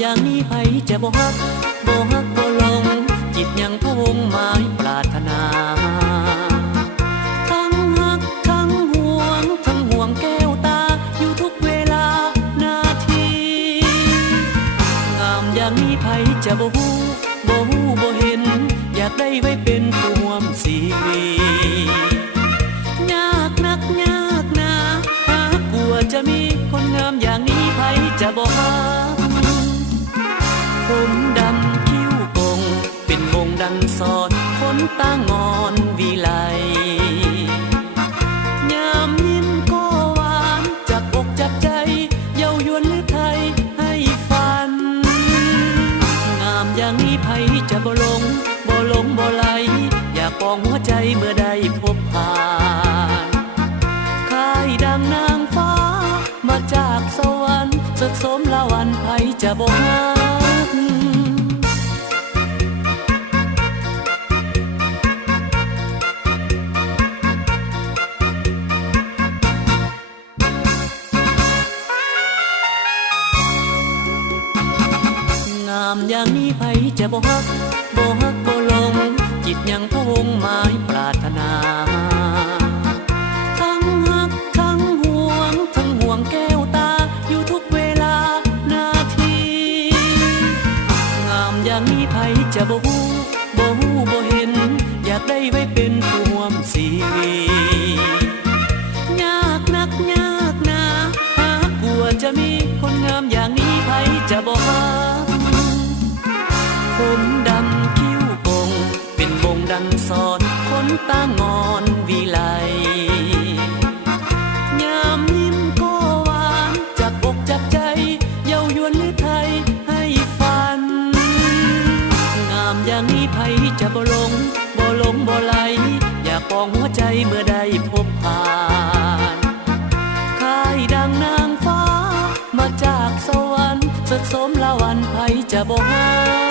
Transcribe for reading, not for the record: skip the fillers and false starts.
อย่างนี้ไผจะบ่ฮักบ่ฮักบ่หลงจิตยังพะวงหมายปรารถนาทั้งฮักทั้งห่วงทั้งห่วงแก้วตาอยู่ทุกเวลานาทีงามอย่างนี้ไผจะบ่ฮู้บ่ฮู้บ่เห็นอยากได้ไว้เป็นผู้ร่วมชีวิตยากนักยากหนาหากลัวจะมีคนงามอย่างนี้ไผจะบ่ฮักผมดำคิ้วกงเป็นวงดังสอดขนตางอนวิไลยามยิ้มก็หวานจับอกจับใจเย้ายวนหรือไทยให้ฝันงามอย่างนี้ไผจะบ่หลงบ่หลงบ่ไหลอยากปองหัวใจเมื่อได้พบผ่านค่ายดังนางฟ้ามาจากสวรรค์สดสมละวันไผจะบ่ฮักงามอย่างนี้ไผจะบ่ฮักบ่ฮักบ่หลงจิตยังพะวงหมายปรารถนาทั้งฮักทั้งห่วงทั้งห่วงแก้วตาอยู่ทุกเวลานาทีงามอย่างนี้ไผจะบ่ฮู้บ่ฮู้บ่เห็นอยากได้ไว้เป็นผู้ร่วมชีวิตยากนักยากหนาหากกลัวจะมีคนงามอย่างนี้ไผจะบ่ฮักผมดำคิ้วกงเป็นวงดังสอดขนตางอนวิไลยามยิ้มก็หวานจับอกจับใจเย้ายวนหรือไทยให้ฝันงามอย่างนี้ไผจะบ่หลงบ่หลงบ่ไหลอยากปองหัวใจเมื่อได้พบผ่านค่ายดังนางฟ้ามาจากสวรรค์สดสมละวันไผจะบ่ฮัก